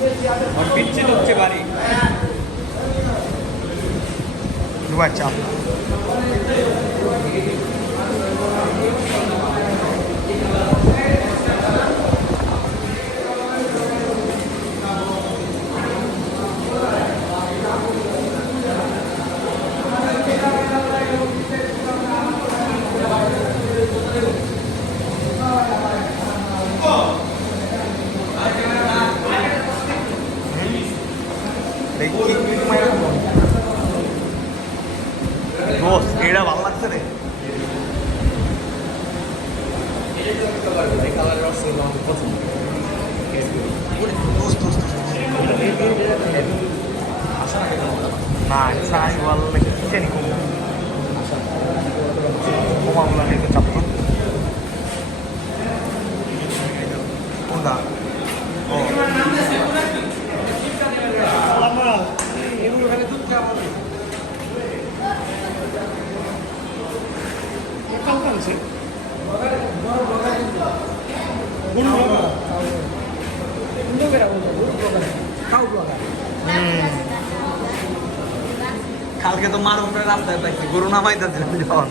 और पिच्ची ঢুকছে বাড়ি দুবার চাপ দোষ এটা ভালো লাগছে রে না চাই ভালো লাগে কি জানি কমাগুলো নিয়ে চাপ কোনটা ও কালকে তো মার উপরে রাস্তায় পাইছি গরু না পাইতেছে যখন